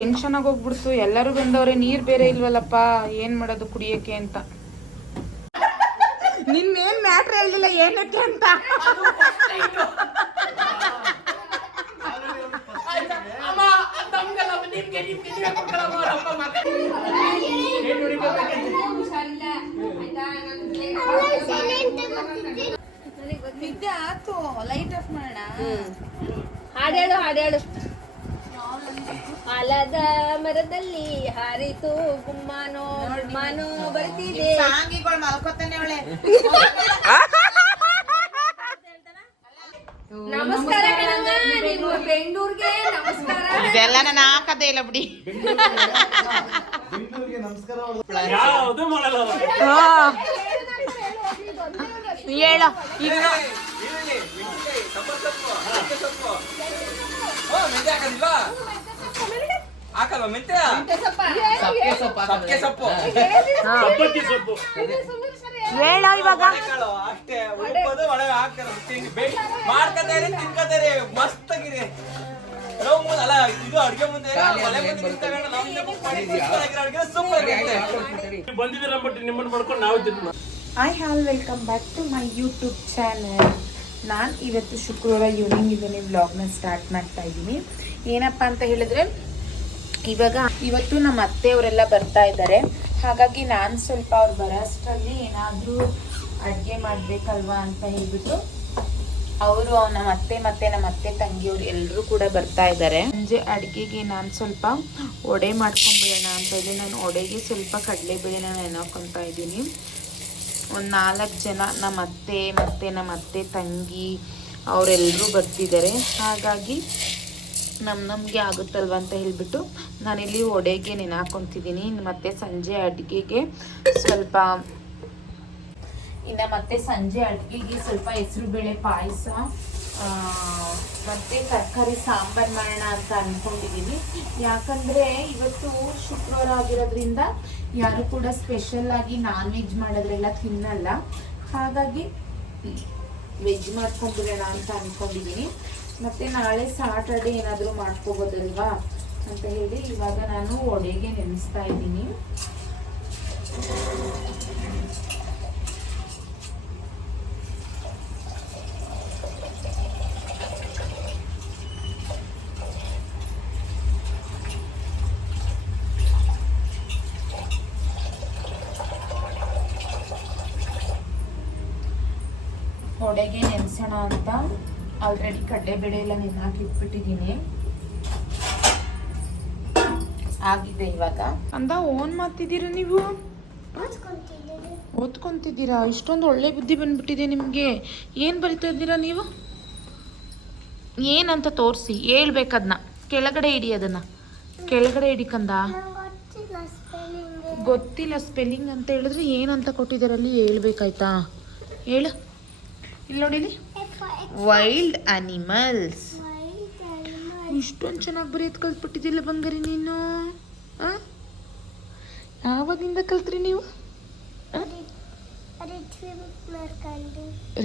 Tension ಆಗಿ ಹೋಗ್ಬಿಡ್ತು ಎಲ್ಲರೂ ಬಂದವ್ರೆ ನೀರ್ ಬೇರೆ ಇಲ್ವಲ್ಲಪ್ಪ ಏನ್ ಮಾಡೋದು ಕುಡಿಯಕ್ಕೆ ಅಂತ ನಿನ್ನೇನ್ ಮ್ಯಾಟ್ರ್ ಹೇಳಿಲ್ಲ ಏನಕ್ಕೆ ಅಂತ ನಿದ್ದೆ ಆತು ಲೈಟ್ ಆಫ್ ಮಾಡೋಣ ಹಾಡೇಳು ಹಾಡೇಳು ಆಲದ ಮರದಲ್ಲಿ ಹಾರಿತು ಗುಮ್ಮನೋ ಗುಮ್ಮಾನೋ ಬರ್ತಿದೆ ಸಾಂಗಿಗಳು ಮಲ್ಕೋತಾನೆ ಅವಳೆ ನಮಸ್ಕಾರ ಕಣಮ್ಮ ನೀವು ಬೆಂಗಳೂರಿಗೆ ನಮಸ್ಕಾರ ಇದೆಲ್ಲ ನಾನು ಹಾಕದೇ ಇಲ್ಲ ಬಿಡಿ ಹೇಳ ಮಾಡಲ್ಲ ಹೇಳ ಈಗ ಹಾಕಲ್ವಾ ಸೊಪ್ಪು ಸಬ್ಬಕ್ಕಿ ಸೊಪ್ಪು ಹೇಳ ಇವಾಗ. ಅಷ್ಟೇ. ಉಪ್ಪದು ಒಳಗೆ ಹಾಕ್ತಾರೆ ಮಾಡ್ಕತಾರೆ ತಿನ್ಕತಾರೆ ಮಸ್ತ್ ಮುಂದೆ ಅಲ್ಲ ಇದು ಅಡ್ಗೆ ಮುಂದೆ ಒಲೆ ಮುಂದೆ ನಿಂತ್ಕೊಂಡು ನಾವು book ಮಾಡಿ super ಆಗಿರೋ ಅಡ್ಗೆ super ಆಗಿರುತ್ತೆ. ಬಂದಿದ್ದೀರ ಅಂದ್ಬಿಟ್ಟು ನಿಮ್ಮನ್ನ ಮಾಡ್ಕೊಂಡು ನಾವು ತಿನ್ನ I have welcome back to my YouTube channel ನಾನು ಇವತ್ತು ಶುಕ್ರವಾರ ಈವ್ನಿಂಗ್ ಇದನ್ನೇ ವ್ಲಾಗ್ನ ಸ್ಟಾರ್ಟ್ ಮಾಡ್ತಾ ಇದ್ದೀನಿ. ಏನಪ್ಪ ಅಂತ ಹೇಳಿದ್ರೆ, ಇವಾಗ ಇವತ್ತು ನಮ್ಮ ಅತ್ತೆಯವರೆಲ್ಲ ಬರ್ತಾ ಇದ್ದಾರೆ. ಹಾಗಾಗಿ ನಾನು ಸ್ವಲ್ಪ ಅವ್ರು ಬರೋ ಅಷ್ಟರಲ್ಲಿ ಏನಾದರೂ ಅಡುಗೆ ಮಾಡಬೇಕಲ್ವಾ ಅಂತ ಹೇಳ್ಬಿಟ್ಟು ಅವರು ನಮ್ಮ ಅತ್ತೆ ಮತ್ತೆ ನಮ್ಮ ಅತ್ತೆ ತಂಗಿಯವ್ರು ಎಲ್ಲರೂ ಕೂಡ ಬರ್ತಾ ಇದ್ದಾರೆ. ಸಂಜೆ ಅಡುಗೆಗೆ ನಾನು ಸ್ವಲ್ಪ ಒಡೆ ಮಾಡ್ಕೊಂಡ್ಬಿಡೋಣ ಅಂತ ಹೇಳಿ, ನಾನು ಒಡೆಗೆ ಸ್ವಲ್ಪ ಕಡಲೆಬೇಳೆನ ನೆನಕೊಂತ ಇದ್ದೀನಿ. ಒಂದು ನಾಲ್ಕು ಜನ ನಮ್ಮ ಅತ್ತೆ, ಮತ್ತು ನಮ್ಮ ಅತ್ತೆ ತಂಗಿ ಅವರೆಲ್ಲರೂ ಬರ್ತಿದ್ದಾರೆ. ಹಾಗಾಗಿ ನಮ್ಮ ನಮಗೆ ಆಗುತ್ತಲ್ವ ಅಂತ ಹೇಳಿಬಿಟ್ಟು ನಾನಿಲ್ಲಿ ಒಡೆಗೆ ನೆನೆ ಹಾಕೊತಿದ್ದೀನಿ ಮತ್ತೆ ಸಂಜೆ ಅಡುಗೆಗೆ ಸ್ವಲ್ಪ ಇನ್ನು ಮತ್ತೆ ಸಂಜೆ ಅಡುಗೆಗೆ ಸ್ವಲ್ಪ ಹೆಸರುಬೇಳೆ ಪಾಯಸ ಮತ್ತು ತರಕಾರಿ ಸಾಂಬಾರು ಮಾಡೋಣ ಅಂತ ಅಂದ್ಕೊಂಡಿದ್ದೀನಿ ಯಾಕಂದರೆ ಇವತ್ತು ಶುಕ್ರವಾರ ಆಗಿರೋದ್ರಿಂದ ಯಾರು ಕೂಡ ಸ್ಪೆಷಲ್ ಆಗಿ ನಾನ್ ವೆಜ್ ಮಾಡೋದ್ರೆಲ್ಲ ತಿನ್ನಲ್ಲ. ಹಾಗಾಗಿ ವೆಜ್ ಮಾಡ್ಕೊಂಡ್ಬಿಡೋಣ ಅಂತ ಅಂದ್ಕೊಂಡಿದ್ದೀನಿ ಮತ್ತು ನಾಳೆ ಸಾಟರ್ಡೆ ಏನಾದರೂ ಮಾಡ್ಕೋಬೋದಲ್ವಾ ಅಂತ ಹೇಳಿ ಇವಾಗ ನಾನು ಒಡೆಗೆ ನೆನೆಸ್ತಾ ಇದ್ದೀನಿ. ಒಡೆಗೆ ನೆನೆಸೋಣ ಅಂತ ಆಲ್ರೆಡಿ ಕಡಲೆಬೇಳೆ ಎಲ್ಲ ನೆನೆ ಇಟ್ಬಿಟ್ಟಿದ್ದೀನಿ. ಆಗಿದೆ ಇವಾಗ. ಅಂದ, ಓನ್ ಮಾಡ್ತಿದ್ದೀರಾ ನೀವು? ಓದ್ಕೊಂತಿದ್ದೀರಾ? ಇಷ್ಟೊಂದು ಒಳ್ಳೆ ಬುದ್ಧಿ ಬಂದ್ಬಿಟ್ಟಿದೆ ನಿಮಗೆ. ಏನು ಬರಿತಾ ಇದ್ದೀರಾ ನೀವು? ಏನಂತ ತೋರಿಸಿ ಹೇಳ್ಬೇಕದನ್ನ ಕೆಳಗಡೆ ಇಡಿ ಅದನ್ನ. ಕೆಳಗಡೆ ಇಡಿಕಂದ ಗೊತ್ತಿಲ್ಲ ಸ್ಪೆಲ್ಲಿಂಗ್ ಅಂತ ಹೇಳಿದ್ರೆ ಏನಂತ ಕೊಟ್ಟಿದ್ದಾರೆ ಅಲ್ಲಿ ಹೇಳ್ಬೇಕಾಯ್ತಾ? ಹೇಳು. ಇಲ್ಲಿ ನೋಡಿಲಿ ವೈಲ್ಡ್ ಅನಿಮಲ್ಸ್ ಇಷ್ಟೊಂದು ಚೆನ್ನಾಗಿ ಬರೆಯೋದು ಕಲ್ತ್ಬಿಟ್ಟಿದ್ದಿಲ್ಲ ಬಂಗಾರಿ ನೀನು? ಯಾವಾಗಿಂದ ಕಲ್ತ್ರಿ ನೀವು?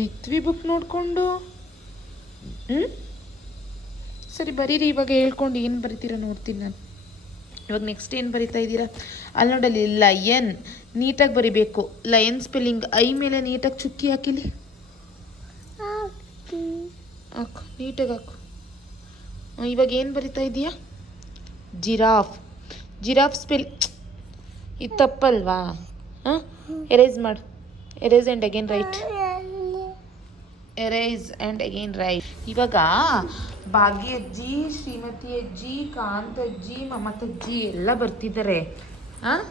ರಿತ್ವಿ ಬುಕ್ ನೋಡಿಕೊಂಡು. ಹ್ಞೂ ಸರಿ, ಬರೀರಿ, ಇವಾಗ ಹೇಳ್ಕೊಂಡು ಏನು ಬರಿತೀರಾ ನೋಡ್ತೀನಿ ನಾನು. ಇವಾಗ ನೆಕ್ಸ್ಟ್ ಏನು ಬರಿತಾ ಇದ್ದೀರಾ? ಅಲ್ಲಿ ನೋಡಲ್ಲಿ ಲಯನ್ ನೀಟಾಗಿ ಬರಿಬೇಕು. ಲಯನ್ ಸ್ಪೆಲ್ಲಿಂಗ್ ಐ ಮೇಲೆ ನೀಟಾಗಿ ಚುಕ್ಕಿ ಹಾಕಿಲಿ. ಹಾಕು ನೀಟಾಗಿ ಹಾಕು. ಇವಾಗ ಏನು ಬರಿತಾ ಇದೆಯಾ? ಜಿರಾಫ್. ಜಿರಾಫ್ ಸ್ಪೆಲ್ ಇದು ತಪ್ಪಲ್ವಾ? ಹಾಂ? ಎರೇಸ್ ಮಾಡು. Erase and again write erase and again write ಇವಾಗ ಭಾಗ್ಯಜ್ಜಿ ಶ್ರೀಮತಿ ಅಜ್ಜಿ ಕಾಂತ ಅಜ್ಜಿ ಮಮತ ಅಜ್ಜಿ ಎಲ್ಲ ಬರ್ತಿದ್ದಾರೆ. ಹಾಂ?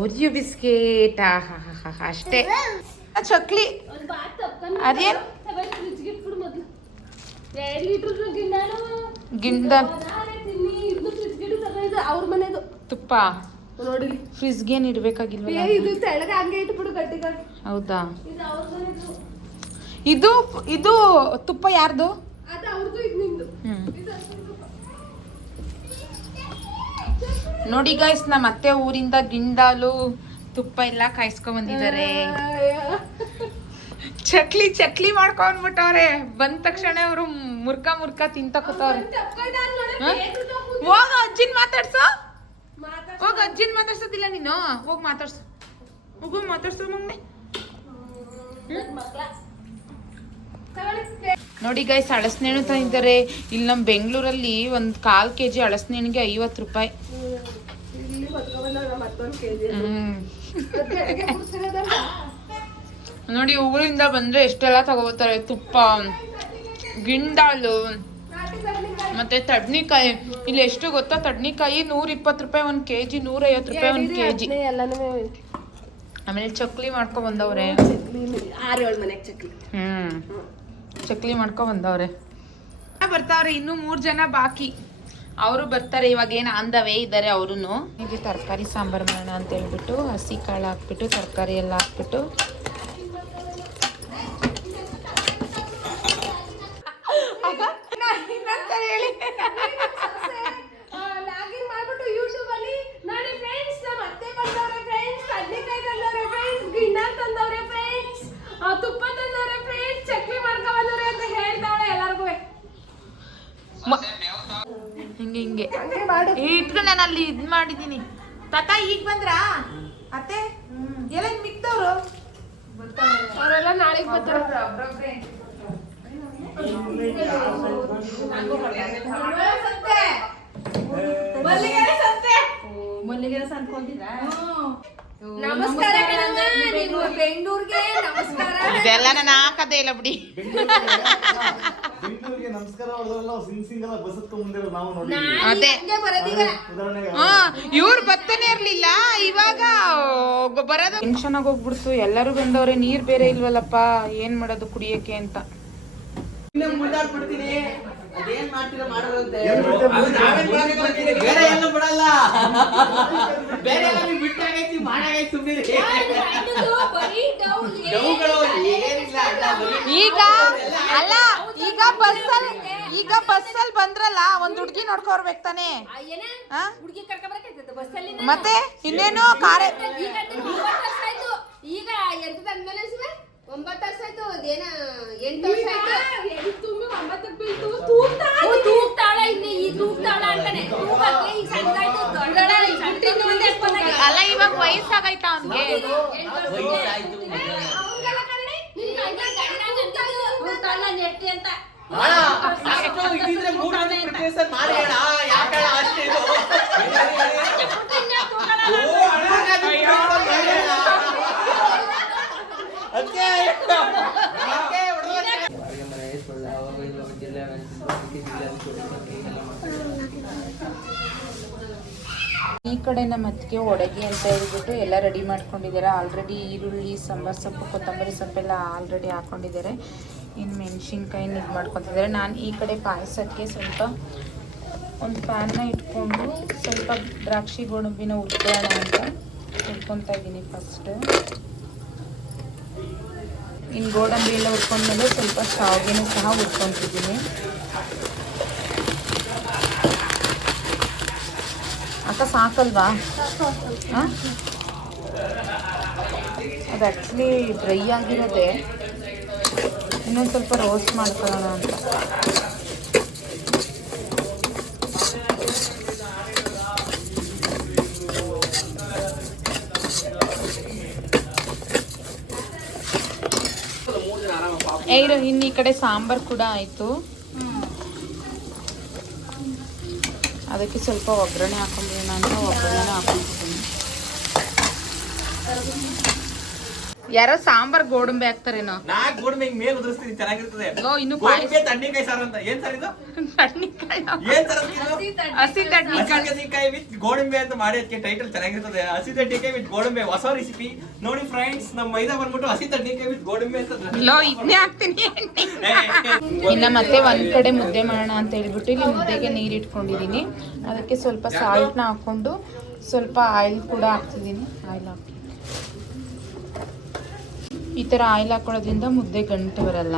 ಓರಿಯೋ ಬಿಸ್ಕೆಟ್ ಹಾ ಹಾ ಹಾ ಅಷ್ಟೇ. ಚಕ್ಲಿ. ಅದೇನು? ಗಿಂಡ. ಅವ್ರ ತುಪ್ಪ ನೋಡಿ ಫ್ರಿಜ್ ಏನು ಹೌದಾ? ಇದು ಇದು ತುಪ್ಪ ಯಾರ್ದು? ನೋಡಿ ಗಾಯ್ಸ್ ನಮ್ಮ ಅತ್ತೆ ಊರಿಂದ ಗಿಂಡಾಲು ತುಪ್ಪ ಎಲ್ಲ ಕಾಯಿಸ್ಕೊಂಡ್ ಬಂದಿದ್ದಾರೆ. ಚಕ್ಲಿ ಚಕ್ಲಿ ಮಾಡ್ಕೊಂಡ್ಬಿಟ್ಟವ್ರೆ. ಬಂದ ತಕ್ಷಣ ಅವರು ಮುರ್ಕ ಮುರ್ಕ ತಿಂತ ಕೂತವ್ರೆ. ಹೋಗ ಅಜ್ಜಿನ್ ಮಾತಾಡ್ಸೋ. ಹೋಗ ಅಜ್ಜಿನ್ ಮಾತಾಡ್ಸೋದಿಲ್ಲ ನೀನು. ಹೋಗ್ ಮಾತಾಡ್ಸು. ಹೋಗು ಮಾತಾಡ್ಸು ಮಗ್ನೆ ನೋಡಿ ಗೈಸ್ ಹಳಸ್ನೇಣು ತಂದಿದ್ದಾರೆ ಇಲ್ಲಿ ನಮ್ಮ ಬೆಂಗಳೂರಲ್ಲಿ ಒಂದು ಕಾಲು ಕೆ ಜಿ ಹಳಸ್ನೇಣಿಗೆ ಐವತ್ತು ರೂಪಾಯಿ. ಹ್ಮ್. ನೋಡಿ ಊರಿಂದ ಬಂದ್ರೆ ಎಷ್ಟೆಲ್ಲ ತಗೋತಾರೆ ತುಪ್ಪ ಗಿಂಡಾಲು ಮತ್ತೆ ತಡ್ನಿಕಾಯಿ ಇಲ್ಲಿ ಎಷ್ಟು ಗೊತ್ತಾ? ತಡ್ನಿಕಾಯಿ ನೂರ ಇಪ್ಪತ್ತು ರೂಪಾಯಿ ಒಂದು ಕೆ ಜಿ ನೂರ ಐವತ್ತು ರೂಪಾಯಿ ಒಂದು ಕೆ ಜಿ ಆಮೇಲೆ ಚಕ್ಲಿ ಮಾಡ್ಕೊ ಬಂದವ್ರೆ ಹ್ಞೂ ಚಕ್ಲಿ. ಹ್ಮ್. ಚಕ್ಲಿ ಮಾಡ್ಕೊ ಬಂದವ್ರೆ ಬರ್ತಾವ್ರೆ ಇನ್ನು ಮೂರ್ ಜನ ಬಾಕಿ. ಅವರು ಬರ್ತಾರೆ ಇವಾಗ ಏನು ಅಂದವೇ ಇದ್ದಾರೆ ಅವರು ಇದು ತರಕಾರಿ ಸಾಂಬಾರ್ ಮಾಡೋಣ ಅಂತ ಹೇಳ್ಬಿಟ್ಟು ಹಸಿ ಕಾಳು ಹಾಕ್ಬಿಟ್ಟು ತರಕಾರಿ ಎಲ್ಲ ಹಾಕ್ಬಿಟ್ಟು ಲಾಗಿನ್ ಮಾಡ್ಬಿಟ್ಟು ಯೂಟ್ಯೂಬ್ ಅಲ್ಲಿ ನೋಡಿ ಫ್ರೆಂಡ್ಸ್ ನಮ್ಮ ಅತ್ತೆ ಬಂದವ್ರೆ ಫ್ರೆಂಡ್ಸ್ ಕಡ್ಲೆಕಾಯಿ ತಂದವ್ರೆ ಫ್ರೆಂಡ್ಸ್ ಗಿಣ್ಣ ತಂದವ್ರೆ ಫ್ರೆಂಡ್ಸ್ ತುಪ್ಪ ತಂದವ್ರೆ ಫ್ರೆಂಡ್ಸ್ ಚಕ್ಲಿ ಮಾಡ್ಕೊ ಬಂದವ್ರೆ ಅಂತ ಹೇಳ್ತಾವಳೆ ಎಲ್ಲರಿಗೂ ಹಿಂಗೆ. ಇಟ್ಕೊಂಡು ನಾನು ಅಲ್ಲಿ ಇದ್ ಮಾಡಿದೀನಿ. ತಾತ ಈಗ ಬಂದ್ರಾ? ಅತ್ತೆ? ಎಲ್ಲ ಮಿಕ್ತವ್ರು ಅವರೆಲ್ಲ ನಾಳೆಗೆ ಬರ್ತಾರೆ. ಮಲ್ಲಿಗೆ ಕಣಮ್ಮ, ನೀವು ಬೆಂಗಳೂರಿಗೆ ನಮಸ್ಕಾರ. ಇದೆಲ್ಲ ನಾನು ಹಾಕದೇ ಇಲ್ಲ ಬಿಡಿ ಬೆಂಗಳೂರಿಗೆ ನಮಸ್ಕಾರ ಹೊಡೆದ್ರಲ್ಲ ಸಿಂಗ್ ಸಿಂಗ್ ಎಲ್ಲ ಬಸ್ ಹತ್ಕೊಂಡ್ ಬಂದಿರೋ ನಾವು ನೋಡಿ. ಅದೇ. ಹಂಗೆ ಬರೋದೀಗ. ಹಾ ಇವ್ರು ಬರ್ತಾನೆ ಇರ್ಲಿಲ್ಲ ಇವಾಗ ಬರೋದು. ಟೆನ್ಷನ್ ಆಗಿ ಹೋಗ್ಬಿಡ್ತು. ಎಲ್ಲರೂ ಬಂದವ್ರೆ ನೀರ್ ಬೇರೆ ಇಲ್ವಲ್ಲಪ್ಪ ಏನ್ ಮಾಡೋದು ಕುಡಿಯಕ್ಕೆ ಅಂತ. ಅದೇನ್ ಮಾಡ್ತೀರಾ ಮಾಡೋರಂತೆ? ಅದು ನಾವೇನ್ ಮಾಡಕ್ಕಾಗತ್ತೆ? ಬೇರೆ ಎಲ್ಲ ಬಿಡಲ್ಲ. ಬೇರೆ ಎಲ್ಲ ನೀವು ಬಿಟ್ಟಾಗೈತಿ ಮಾಡಾಗೈತಿ ಸುಮ್ಮನೆ ಅಲ್ಲ ಈಗ ಅಲ್ಲ ಈಗ ಬಸ್ಸಲ್ಲಿ ಈಗ ಬಸ್ಸಲ್ಲಿ ಬಂದ್ರಲ್ಲ ಒಂದ್ ಹುಡ್ಗಿ ನೋಡ್ಕೋರ್ಬೇಕು ತಾನೆ ಮತ್ತೆ ಇನ್ನೇನು ಕಾರೇ ಈಗ ಒಂಬತ್ತು ವರ್ಷ ಆಯ್ತು. ಎಂಟು ಒಂಬತ್ತು ವರ್ಷ ಆಯ್ತು ಅದೇನ ಎಂಟು ವರ್ಷ ಆಯ್ತು. ಒಂಬತ್ತಕ್ಕೆ ಬೀಳ್ತು ತೂಗ್ತಾಳ ಇನ್ನು ಈ ತೂಗ್ತಾಳ ಅಂತಾನೆ ತೂಗಕ್ಕೆ ಈಗ ಸಣ್ಣದಾಯ್ತು ದೊಡ್ಡಳ ಈಗ ಸಣ್ಣದು ಒಂದೇ ಎತ್ಕೊಂಡಾಗ. ಅಲ್ಲ ಇವಾಗ ವಯಸ್ಸಾಗೈತಾ ಅವ್ನ್ಗೆ ಅವ್ನ್ಗೆಲ್ಲ ನಿನ್ನ ನೆಟ್ಟಿ ಅಂತ ಮಾಡಿ ಅಷ್ಟು ಕಡೆ ನಮ್ಮ ಅತ್ತಿಗೆ ಒಡಗಿ ಅಂತ ಹೇಳ್ಬಿಟ್ಟು ಎಲ್ಲ ರೆಡಿ ಮಾಡ್ಕೊಂಡಿದ್ದಾರೆ. ಆಲ್ರೆಡಿ ಈರುಳ್ಳಿ, ಸಾಂಬಾರು ಸೊಪ್ಪು, ಕೊತ್ತಂಬರಿ ಸೊಪ್ಪೆಲ್ಲ ಆಲ್ರೆಡಿ ಹಾಕೊಂಡಿದ್ದಾರೆ. ಇನ್ನು ಮೆಣಸಿನ್ಕಾಯಿನ ಇದು ಮಾಡ್ಕೊತಿದ್ದಾರೆ. ನಾನು ಈ ಕಡೆ ಪಾಯಸಕ್ಕೆ ಸ್ವಲ್ಪ ಒಂದು ಪ್ಯಾನ್ನ ಇಟ್ಕೊಂಡು ಸ್ವಲ್ಪ ದ್ರಾಕ್ಷಿ ಗೋಡಂಬಿನ ಹುರ್ಕೊಳ್ಳೋಣ ಅಂತ ಹುರ್ಕೊತಾ ಇದ್ದೀನಿ ಫಸ್ಟು ಇನ್ನು ಗೋಡಂಬಿ ಎಲ್ಲ ಹುರ್ಕೊಂಡ್ಮೇಲೆ ಸ್ವಲ್ಪ ಶಾವಿಗೆನೂ ಸಹ ಹುರ್ಕೊತಿದ್ದೀನಿ. ಸಾಕಲ್ವಾ? ಅದು ಆ್ಯಕ್ಚುಲಿ ಡ್ರೈ ಆಗಿರೋದೆ. ಇನ್ನೊಂದು ಸ್ವಲ್ಪ ರೋಸ್ಟ್ ಮಾಡ್ಕೊಳ್ಳೋಣ ಅಂತ. ಏ ಇನ್ನು ಈ ಕಡೆ ಸಾಂಬಾರು ಕೂಡ ಆಯಿತು. ಅದಕ್ಕೆ ಸ್ವಲ್ಪ ಒಗ್ಗರಣೆ ಹಾಕೊಂಡ್ಬಿಡೋಣ ಅಂತ ಒಗ್ಗರಣೆ ಹಾಕೊಂಡ್ಬಿಡ್ತೀನಿ ಯಾರೋ ಸಾಂಬಾರ್ ಗೋಡಂಬಿ ಹಾಕ್ತಾರೇನೋ ನಾ ಗೋಡಂಬಿ ಮೇಲೆ ಉದುರಿಸ್ತೀನಿ ಚೆನ್ನಾಗಿರ್ತದೆ. ಇನ್ನು ಗೋಡಂಬಿ. ತಣ್ಣಿಕಾಯಿ ಸಾರು ಅಂತ. ಏನ್ ಸರ್ ಇದು? ತಣ್ಣಿಕಾಯಿ ಏನ್ ಸರ್ ಇದು? ಹಸಿ ತಣ್ಣಿಕಾಯಿ ವಿತ್ ಗೋಡಂಬಿ ಅಂತ ಮಾಡಿ ಅದಕ್ಕೆ ಟೈಟಲ್ ಚೆನ್ನಾಗಿರ್ತದೆ. ಹಸಿ ತಡ್ಡಿಕಾಯಿ ವಿತ್ ಗೋಡಂಬಿ. ಹೊಸ ರೆಸಿಪಿ ನೋಡಿ ಫ್ರೆಂಡ್ಸ್ ನಮ್ಮ ಮೈದಾ ಬಂದ್ಬಿಟ್ಟು ಹಸಿ ತಡ್ಡಿಕಾಯಿ ವಿತ್ ಗೋಡಂಬಿ ಅಂತ ಲೋ ಇದನ್ನೇ ಹಾಕ್ತೀನಿ ಇನ್ನ ಮತ್ತೆ ಒಂದ್ ಕಡೆ ಮುದ್ದೆ ಮಾಡೋಣ ಅಂತ ಹೇಳ್ಬಿಟ್ಟು ಇಲ್ಲಿ ಮುದ್ದೆಗೆ ನೀರು ಇಟ್ಕೊಂಡಿದೀನಿ ಅದಕ್ಕೆ ಸ್ವಲ್ಪ ಸಾಲ್ಟ್ನ ಹಾಕೊಂಡು ಸ್ವಲ್ಪ ಆಯಿಲ್ ಕೂಡ ಹಾಕ್ತಿದ್ದೀನಿ. ಆಯಿಲ್ ಹಾಕಿ ಈ ಥರ ಆಯಿಲ್ ಹಾಕೊಳ್ಳೋದ್ರಿಂದ ಮುದ್ದೆ ಗಂಟು ಬರಲ್ಲ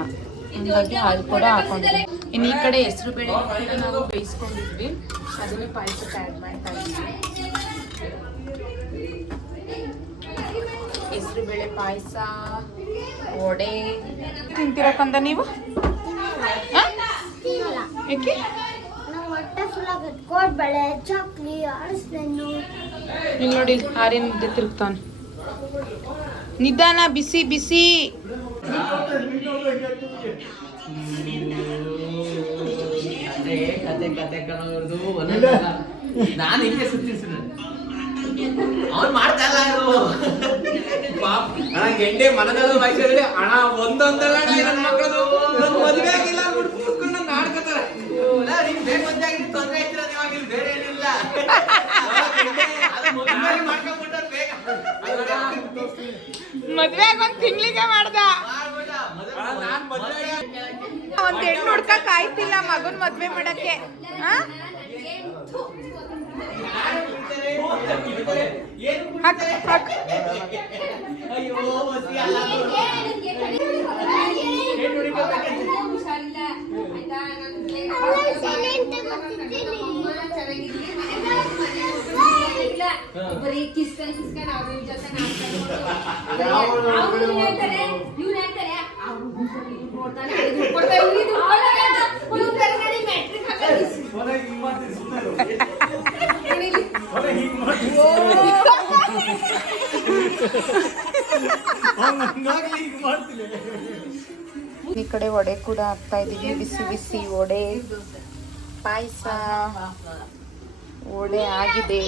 ಹಂಗಾಗಿ ಆಯಿಲ್ ಕೂಡ ಹಾಕೊಂಡಿದ್ವಿ ಇನ್ನು ಈ ಕಡೆ ಹೆಸರು ಬೇಳೆ ನಾವು ಬೇಯಿಸ್ಕೊಂಡಿದ್ವಿ. ಅದನ್ನು ಪಾಯಸ ಆ್ಯಡ್ ಮಾಡ್ತಾ ಇದ್ವಿ ಹೆಸರು ಬೇಳೆ ಪಾಯಸ ವಡೆ. ತಿಂತೀರಕ್ಕಂದ ನೀವು? ಯಾಕೆ ಕೋಡ್ಬಳೆ ಚಕ್ಲಿ ಇಲ್ಲಿ ನೋಡಿ ಆರ್ಯನ್ ಮುದ್ದೆ ತಿರುಗ್ತಾನೆ ನಿಧಾನ, ಬಿಸಿ ಬಿಸಿ. ನಾನು ಹಿಂಗೆ ಸುತ್ತಿಸ್ರು ಅವ್ನು ಮಾಡ್ತಾ ಇಲ್ಲ ಗೆಂಡೆ ಅಣ್ಣ ಒಂದೊಂದಲ್ಲ ನನ್ನ ಮಕ್ಕಳು ಮದುವೆ ಆಗಿಲ್ಲ ಕೂತ್ಕೊಂಡು ಆಡ್ಕೊತಾರೆ ಆಗಿದ್ದು ತೊಂದರೆ ಬೇರೆ ಏನಿಲ್ಲ ಅದು ಮದುವೆ ಒಂದ್ ತಿಂಗ್ಳಿಗೆ ಮಾಡ್ದ. ಒಂದ್ ಹೆಣ್ಣು ಹುಡ್ಕಕ್ ಆಯ್ತಿಲ್ಲ ಮಗನ್ ಮದ್ವೆ ಮಾಡಕ್ಕೆ. ವಸಿ ಅಲ್ಲ ಹುಷಾರಿಲ್ಲ ಆಯ್ತಾ ನನ್ಗೆ ಬರೀ ಕಿಸ್ಕೊಂಡ್ ಕಿಸ್ಕೊಂಡ್ ಅವ್ರ ಜೊತೆ ಅವ್ರು ಹೇಳ್ತಾರೆ ಇವ್ರು ಹೇಳ್ತಾರೆ ಅವ್ರು ನೋಡ್ತಾನೆ ದುಡ್ಡು ಕೊಡ್ತಾರೆ ಇವ್ರಿಗೆ ದುಡ್ಡು ಕೊಡ್ತಾರೆ ಅಂತ. ಇವ್ರು ಬೇರೆ ಕಡೆ ಮೆಟ್ರಿಕ್ ಹಾಕಿ ಹೊರಗೆ ಹಿಂಗ್ ಮಾಡ್ತೀನಿ ಸುಮ್ಮನೆ ಹೊರಗೆ ಹಿಂಗ್ ಮಾಡ್ತೀನಿ ಅವ್ನು ಹಂಗಾಗ್ಲಿ ಹಿಂಗ್ ಮಾಡ್ತೀನಿ ಈ ಕಡೆ ವಡೆ ಕೂಡ ಹಾಕ್ತಾ ಇದೀವಿ ಬಿಸಿ ಬಿಸಿ ವಡೆ ಪಾಯಸ ವಡೆ ಆಗಿದೆ.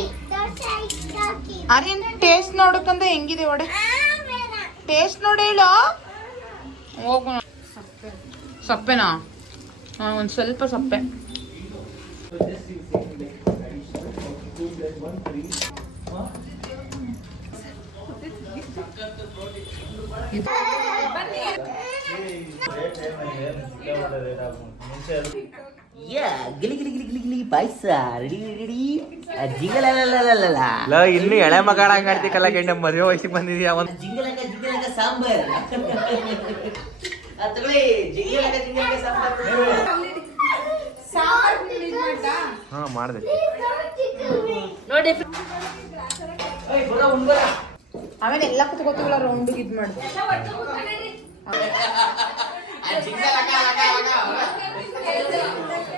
ಅರೇನ್ ಟೇಸ್ಟ್ ನೋಡಕ್ಕಂದ್ರೆ ಹೆಂಗಿದೆ ವಡೆ ಟೇಸ್ಟ್ ನೋಡಿ ಹೇಳು. ಹೋಗು. ಸಪ್ಪೆನಾ? ಹಾಂ ಒಂದು ಸ್ವಲ್ಪ ಸಪ್ಪೆ. ಗಿಲಿ ಗಿಲಿ. ಪಾಯಸ ರೆಡಿ ರೆಡಿ ಲೋ ಇನ್ನು ಎಳೆ ಮಗಾಡ ಕಾಣ್ತಿಕಲ್ಲ ಗಂಡ ಮದುವೆ ವಯಸ್ಸಿಗೆ ಬಂದಿದ್ಯಾ ಒಂದು ಜಿಂಗಲಂಗ ಜಿಂಗಲಂಗ ಸಾಂಬಾರ್. ಜಿಂಗಲಂಗ ಜಿಂಗಲಂಗ ಸಾಂಬಾರ್. ಹಾ ಮಾಡಿದೆ. ನೋಡಿ. ಬರ ಉಂಬರ ಆಮೇಲೆ ಎಲ್ಲ ಕುತ್ಕೋತೀವಲ್ಲ ರೌಂಡಿಗೆ ಇದು ಮಾಡಿ ಯಾರ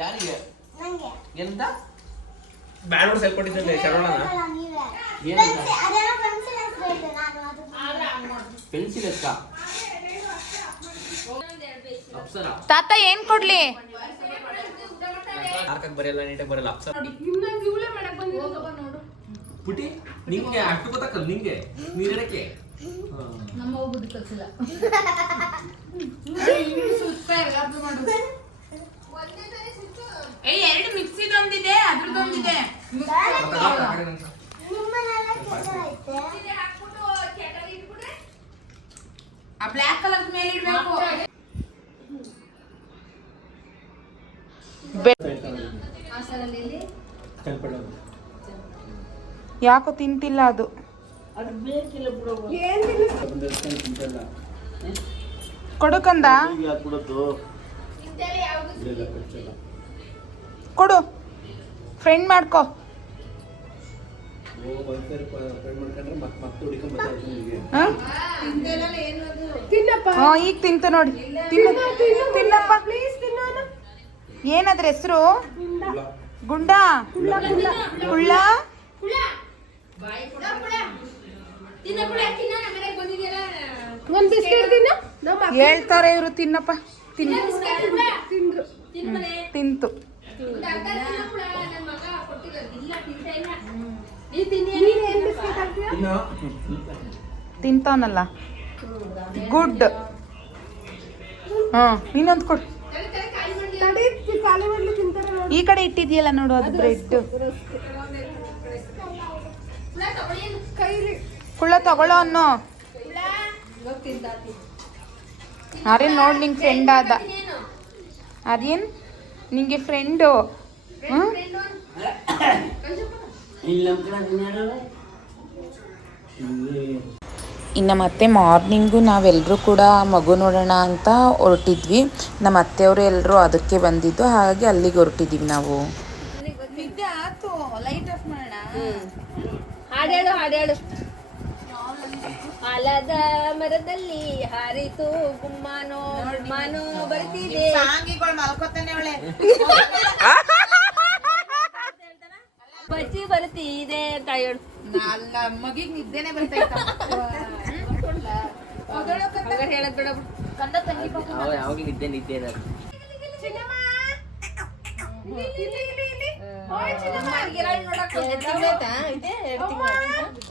ಯಾರಿಗೆ? ಎಂತ? ಬ್ಯಾಡ್ ಕೊಟ್ಟಿದ್ದೆ ಶರವಣನ. ನೀವೇ ಏನಂತ ಅದೆಲ್ಲ ಪೆನ್ಸಿಲ್ ಎಷ್ಟ ಅಪ್ಸರ? ತಾತ ಏನ್ ಕೊಡ್ಲಿ? ಮಾರ್ಕಕ್ ಬರೆಯಲ್ಲ ನೀಟಾಗಿ ಬರಲ್ಲ ಅಪ್ಸರ. ಪುಟಿ ನಿಂಗೆ ಅಷ್ಟು ಗೊತ್ತಾಕಲ್ಲ ನಿಂಗೆ ನೀರಡಕ್ಕೆ. ಏ ಎರಡು ಮಿಕ್ಸಿದೊಂದಿದೆ ಅದ್ರದ್ದೊಂದಿದೆ. ನಿಮ್ಮನೆಲ್ಲ ಕೆಸರು ಐತೆ ಆ ಬ್ಲ್ಯಾಕ್ ಕಲರ್ ಮೇಲೆ ಇಡ್ಬೇಕು. ಯಾಕೋ ತಿಂತಿಲ್ಲ ಅದು. ಕೊಡುಕಂದ ಕೊಡು. ಫ್ರೆಂಡ್ ಮಾಡ್ಕೋ. ಈಗ ತಿಂತ ನೋಡಿ. ತಿನ್ನು. ತಿನ್ನಪ್ಪ. ಏನದ್ರ ಹೆಸರು? ಗುಂಡಾ. ಕುಳ್ಳ ಒಂದ್ ಬಿಸ್ಕೆಟ್ ತಿನ್ನ ಹೇಳ್ತಾರೆ ಇವರು ತಿನ್ನಪ್ಪ ತಿನ್ನು ತಿಂತು ತಿಂತಾನಲ್ಲ ಗುಡ್ ಹಾ ಇನ್ನೊಂದು ಕೊಡು ಈ ಕಡೆ ಇಟ್ಟಿದ್ಯಲ್ಲ ನೋಡು ಅದು ಬ್ರೆಡ್ ಕುಳ್ಳ ತಗೊಳ್ಳೋ ಅನ್ನೋ. ಆರ್ಯನ್ ನೋಡ್ ನಿಂಗೆ ಫ್ರೆಂಡ್ ಆದ. ಅದೇನು ನಿಂಗೆ ಫ್ರೆಂಡು ಇನ್ನು ಮತ್ತೆ ಮಾರ್ನಿಂಗು ನಾವೆಲ್ಲರೂ ಕೂಡ ಮಗು ನೋಡೋಣ ಅಂತ ಹೊರಟಿದ್ವಿ. ನಮ್ಮ ಅತ್ತೆಯವರು ಎಲ್ಲರೂ ಅದಕ್ಕೆ ಬಂದಿದ್ದು, ಹಾಗಾಗಿ ಅಲ್ಲಿಗೆ ಹೊರಟಿದ್ದೀವಿ ನಾವು. ಲೈಟ್ ಆಫ್ ಹಾಡೇಳು. ಆಲದ ಮರದಲ್ಲಿ ಹಾರಿತು ಗುಮ್ಮಾನೋ ಗುಮ್ಮಾನೋ ಬರ್ತಿದೆ. ಬಜ್ಜಿ ಬರ್ತಿದೆ ಅಂತ ಹೇಳು. ಮಗಿಗ್ ನಿದ್ದೆನೆ ಬರ್ತಾ ಹೇಳದ್ ಬೇಡ. ಕಂದ ಅವ ಯಾವಾಗ ನಿದ್ದೆ ನಿದ್ದೆ.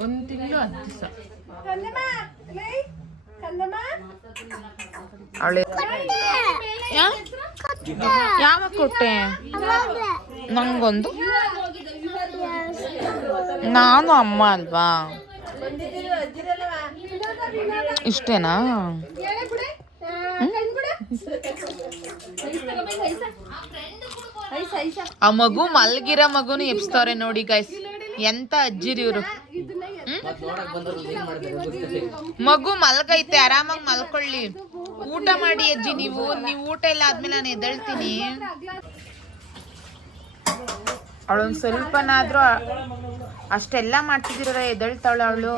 ಒಂದ್ ತಿಂಗಳು ಹತ್ತು ದಿವಸ ಅವಳೆ ಯಾವ ಕೊಟ್ಟೆ? ನಂಗೊಂದು? ನಾನು ಅಮ್ಮ ಅಲ್ವಾ? ಇಷ್ಟೇನಾ? ಆ ಮಗು ಮಲ್ಗಿರೋ ಮಗುನು ಎಬ್ಸ್ತವ್ರೆ ನೋಡಿ ಗೈಸ್ ಎಂತ ಅಜ್ಜಿರಿ ಇವ್ರು ಮಗು ಮಲ್ಗೈತೆ ಆರಾಮಾಗಿ ಮಲ್ಕೊಳ್ಳಿ. ಊಟ ಮಾಡಿ ಅಜ್ಜಿ ನೀವು ನೀವು ಊಟ ಇಲ್ಲ ಆದ್ಮೇಲೆ ನಾನು ಎದ್ದೇಳ್ತೀನಿ. ಅವಳೊಂದ್ ಸ್ವಲ್ಪನಾದ್ರೂ ಅಷ್ಟೆಲ್ಲ ಮಾಡ್ತಿದ್ದೀರ ಎದ್ದೇಳ್ತಾವಳ ಅವಳು.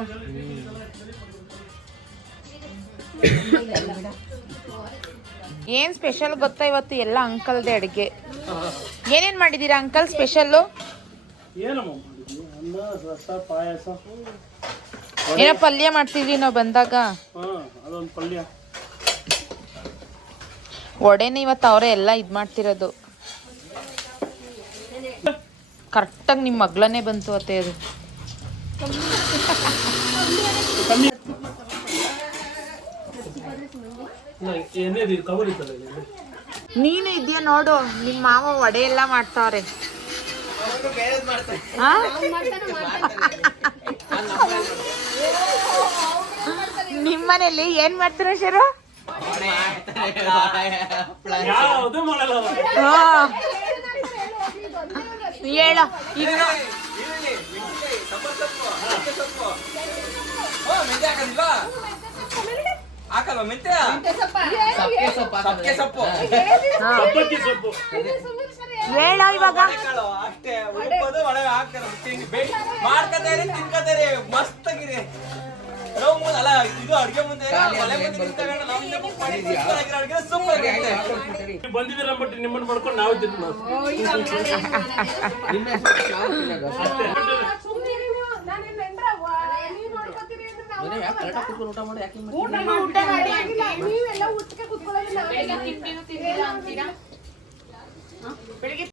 ಏನ್ ಸ್ಪೆಷಲ್ ಗೊತ್ತಾ ಇವತ್ತು? ಎಲ್ಲ ಅಂಕಲ್ದೆ ಅಡುಗೆ. ಏನೇನ್ ಮಾಡಿದೀರಾ ಅಂಕಲ್ ಸ್ಪೆಷಲ್ಲು? ರಸ ಪಾಯಸ. ಏನೋ ಪಲ್ಯ ಮಾಡ್ತಿದ್ವಿ ನಾವು ಬಂದಾಗ? ಹಾ ಅದೊಂದು ಪಲ್ಯ. ಒಡೆನೆ ಇವತ್ತು ಅವರೇ ಎಲ್ಲ ಇದು ಮಾಡ್ತಿರೋದು. ಕರೆಕ್ಟಾಗಿ ನಿಮ್ಮ ಮಗ್ಳನೇ ಬಂತು ಅತ್ತೆ ಅದು. ನೀನು ಇದೆಯಾ ನೋಡು ನಿಮ್ಮ ಮಾವ ವಡೆ ಎಲ್ಲ ಮಾಡ್ತಾವ್ರೆ ಅವ್ರು ಬೇರೆದ್ ಮಾಡ್ತಾರೆ ಆ? ನಿಮ್ಮನೇಲಿ ಏನ್ ಮಾಡ್ತೀರ ಶರು. ಹೇಳ. ಈಗ? ಹಾಕಲ್ವಾ ಮೆಂತ್ಯ. ಸೊಪ್ಪು? ಸೊಪ್ಪು ಹೇಳ ಇವಾಗ. ಅಷ್ಟೇ ಉಳ್ಕೋದು ಒಳಗೆ ಹಾಕ್ತಾರೆ ತಿಂಡಿ ಬೇಡಿ. ಮಾಡ್ಕೊತಾರೆ ತಿನ್ಕೋತಾರೆ ಮಸ್ತ್ ಆಗಿರಿ. ಮುಂದೆ ಅಲ್ಲ ಇದು ಅಡುಗೆ ಮುಂದೆ ಒಲೆ ಮುಂದೆ ನಾವು ಅಡ್ಗೆ ಸೂಪರ್ ನೀವು ಬಂದಿದ್ದೀರ ಅಂದ್ಬಿಟ್ಟು ನಿಮ್ಮನ್ನ ಮಾಡ್ಕೊಂಡು ನಾವು ನಾವು ಕೂತ್ಕೊಂಡು ಊಟ ಮಾಡಿ ಹಿಂಗ್ ಮಾಡ್ತೀರಿ? ಬೆಳಿಗ್ಗೆ